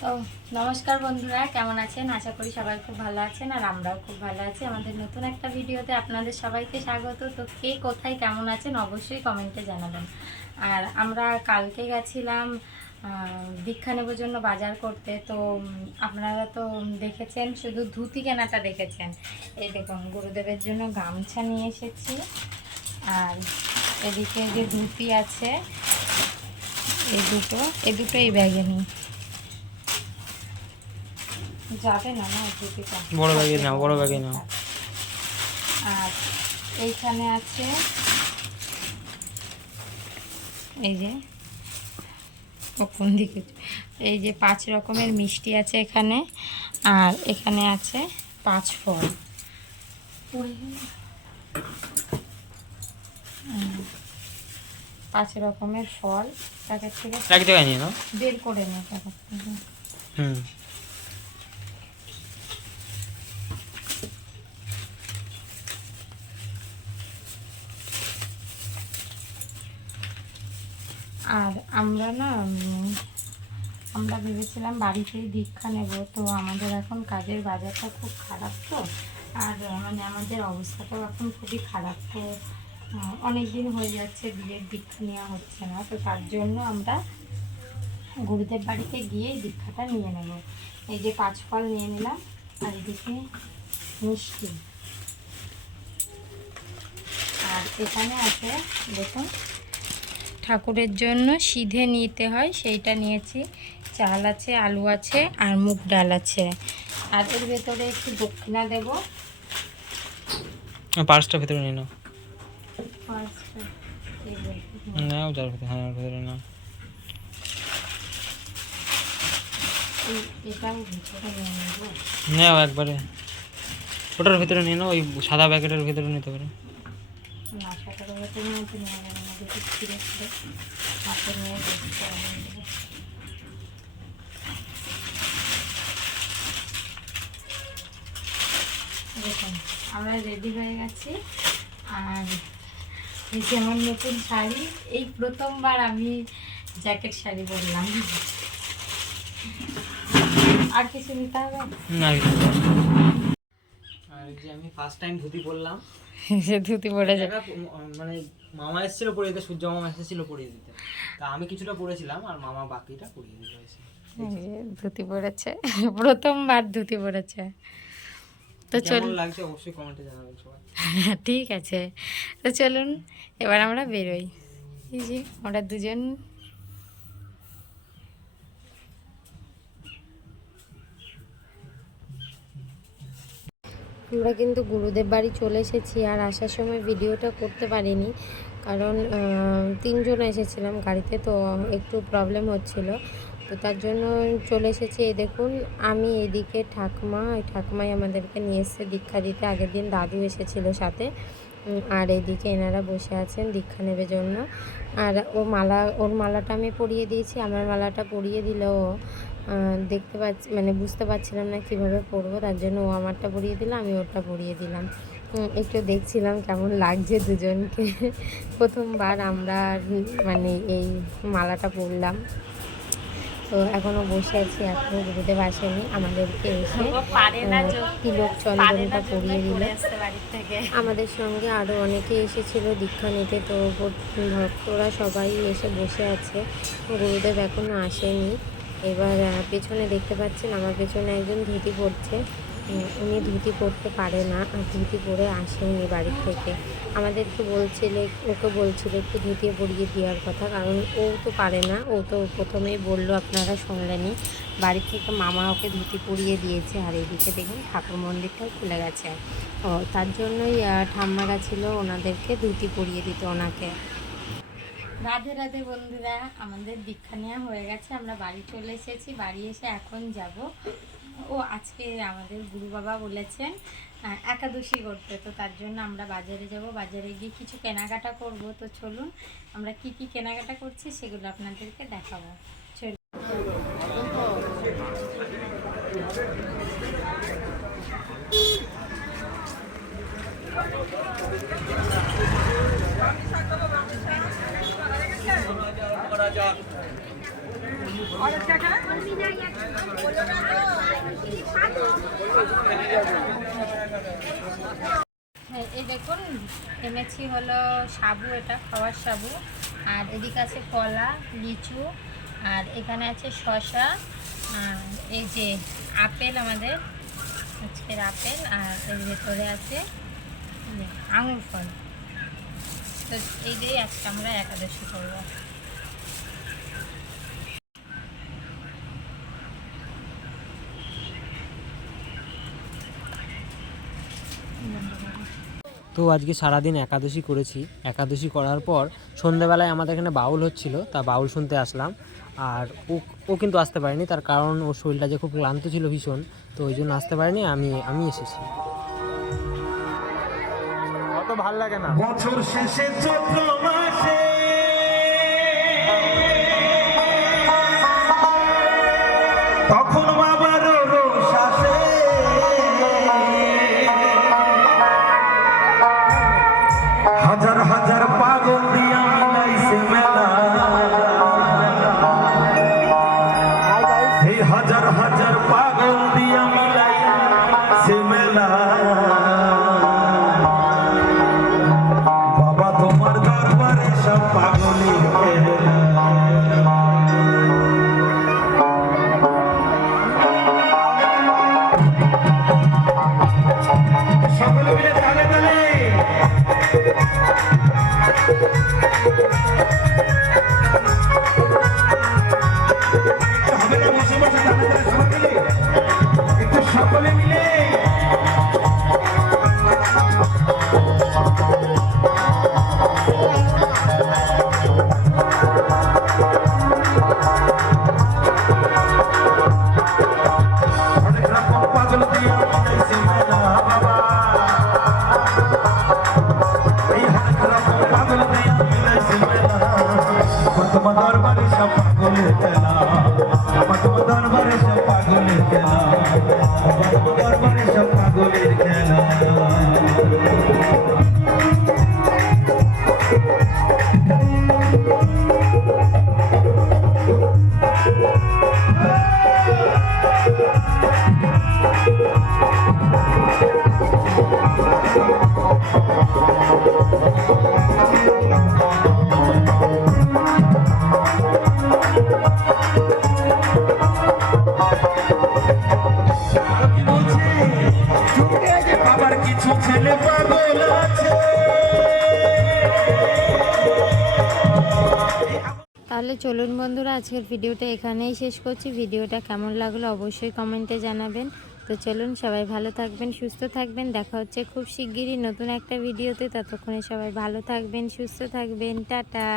তো নমস্কার বন্ধুরা, কেমন আছেন? আশা করি সবাই খুব ভালো আছেন আর আমরাও খুব ভালো আছি। আমাদের নতুন একটা ভিডিওতে আপনাদের সবাইকে স্বাগত। তো কে কোথায়, কেমন আছেন? অবশ্যই কমেন্টে জানাবেন। আর আমরা কালকে গেছিলাম দীক্ষা নেবার জন্য বাজার করতে। তো আপনারা তো দেখেছেন, শুধু ধুতি কেনাটা দেখেছেন। এই দেখুন, গুরুদেবের জন্য গামছা নিয়ে এসেছি। আর এদিকে যে ধুতি আছে এই দুটো এই দুটো এই ব্যাগে নিই। যাবে না না বড় ব্যাগে নাও, বড় ব্যাগে নাও। আর এইখানে আছে এই যে কোন দিকে এই যে পাঁচ রকমের মিষ্টি আছে এখানে আর এখানে আছে পাঁচ ফল। পাঁচ রকমের ফল প্যাকেট থেকে বের করে নে প্যাকেট থেকে হুম আর আমরা না আমরা ভেবেছিলাম বাড়িতেই দীক্ষা নেব, তো আমাদের এখন কাজের বাজারটা খুব খারাপ তো। আর মানে আমাদের অবস্থাটাও এখন খুবই খারাপ, তো অনেক দিন হয়ে যাচ্ছে বিয়ের দীক্ষা নেওয়া হচ্ছে না, তো তার জন্য আমরা গুরুদেব বাড়িতে গিয়ে দীক্ষাটা নিয়ে নেব। এই যে পাঁচ ফল নিয়ে নিলাম, আর এদিকে মিষ্টি। আর এখানে আছে, দেখুন ঠাকুরের জন্য সিধে নিতে হয় সেইটা নিয়েছি। চাল আছে আলু আছে আর মুগ ডাল আছে। আর এর ভেতরে একটু দক্ষিণা দেব। পার্সটা ভেতরে নিয়ে নাও। নাও যার ভেতরে হ্যাঁ ভেতরে নাও। নিয়ে নাও একবারে। ওটার ভেতরে নিয়ে নাও ওই সাদা প্যাকেটের ভেতরে নিতে পারো। না সেটার ভেতরে মধ্যে নেওয়া দেখি ছিঁড়ে ছিঁড়ে হাতে নিয়ে। দেখুন আমরা রেডি হয়ে গেছি। আর এই যে আমার নতুন শাড়ি, এই প্রথমবার আমি জ্যাকেট শাড়ি পরলাম আর কিছু নিতে হবে? আর যে আমি ফার্স্ট টাইম ধুতি পরলাম। সে ধুতি পরে যাবে মানে মামা এসেছিল পরিয়ে দিতে সূর্য মামা এসেছিল পরিয়ে দিতে। তা আমি কিছুটা পরেছিলাম আর মামা বাকিটা পরিয়ে দিতে হয়েছে। ধুতি পরেছে প্রথমবার ধুতি পরেছে। তো চল লাগছে অবশ্যই কমেন্টে জানাবেন সবাই। ঠিক আছে। তো চলুন এবার আমরা বেরোই। এই যে আমরা দুজন আমরা কিন্তু গুরুদেব বাড়ি চলে এসেছি আর আসার সময় ভিডিওটা করতে পারিনি। কারণ তিনজন এসেছিলাম গাড়িতে, তো একটু প্রবলেম হচ্ছিল। তো তার জন্য চলে এসেছি। এই দেখুন, আমি এদিকে ঠাকুমা ওই ঠাকুমাই আমাদেরকে নিয়ে এসছে দীক্ষা দিতে। আগের দিন দাদু এসেছিল সাথে। আর এদিকে এনারা বসে আছেন দীক্ষা নেবে জন্য। আর ও মালা, ওর মালাটা আমি পরিয়ে দিয়েছি। আমার মালাটা পরিয়ে দিলেও দেখতে পাচ্ছি মানে বুঝতে পারছিলাম না কীভাবে পরবো তার জন্য ও আমারটা পরিয়ে দিল আমি ওরটা পরিয়ে দিলাম। একটু দেখছিলাম কেমন লাগছে দুজনকে। প্রথমবার আমরা মানে এই মালাটা পরলাম। তো এখনও বসে আছি এখনও গুরুদেব আসেনি আমাদেরকে এসে তিলক চন্দনটা পরিয়ে দিল। আমাদের সঙ্গে আরও অনেকে এসেছিল দীক্ষা নিতে তো ভক্তরা সবাই এসে বসে আছে। গুরুদেব এখনও আসেনি। এবার পেছনে দেখতে পাচ্ছেন আমার পেছনে একজন ধুতি পরছে। উনি ধুতি পরতে পারে না, আর ধুতি পরে আসেনি বাড়ির থেকে। আমাদেরকে বলছিলে ওকে বলছিল একটু ধুতি পরিয়ে দেওয়ার কথা, কারণ ও তো পারে না। ও তো প্রথমেই বলল, আপনারা শুনলেনি বাড়ি থেকে মামা ওকে ধুতি পরিয়ে দিয়েছে, আর এদিকে দেখুন ঠাকুর মন্দিরটাও খুলে গেছে। ও, তার জন্যই ঠাম্মারা ছিল ওনাদেরকে ধুতি পরিয়ে দিত ওনাকে। রাধে রাধে বন্ধুরা, আমাদের দীক্ষা নেওয়া হয়ে গেছে, আমরা বাড়ি চলে এসেছি, বাড়ি এসে এখন যাব। ও আজকে আমাদের গুরু বাবা বলেছেন একাদশী করতে, তো তার জন্য আমরা বাজারে যাব, বাজারে গিয়ে কিছু কেনাকাটা করব। তো চলুন, আমরা কি কি কেনাকাটা করছি সেগুলো আপনাদেরকে দেখাবো। চলুন। করা হ্যাঁ, এই দেখুন, এনেছি হলো সাবু এটা, খাওয়ার সাবু। আর এদিকে আছে কলা, লিচু, আর এখানে আছে শশা আর এই যে আপেল আমাদের, আজকের আপেল, আর এর ভেতরে আছে, আঙুর ফল। তো এই দিয়েই আজকে আমরা একাদশী করব। তো আজকে সারাদিন একাদশী করেছি। একাদশী করার পর সন্ধেবেলায় আমাদের এখানে বাউল হচ্ছিল তা বাউল শুনতে আসলাম। আর ও ও কিন্তু আসতে পারেনি তার কারণ ওর শরীরটা যে খুব ক্লান্ত ছিল ভীষণ তো ওই জন্য আসতে পারেনি আমি আমি এসেছি। অত ভালো লাগে না। বছর শেষে চৈত্র মাসে তোমা দরবারে সব পাগলের খেলা তোমা দরবারে সব পাগলের খেলা তোমা দরবারে সব পাগলের খেলা কি তাহলে চলুন বন্ধুরা, আজকের ভিডিওটা এখানেই শেষ করছি। ভিডিওটা কেমন লাগল অবশ্যই কমেন্টে জানাবেন। তো চলুন, সবাই ভালো থাকবেন, সুস্থ থাকবেন। দেখা হচ্ছে খুব শিগগিরই নতুন একটা ভিডিওতে। ততক্ষণে সবাই ভালো থাকবেন, সুস্থ থাকবেন। টাটা।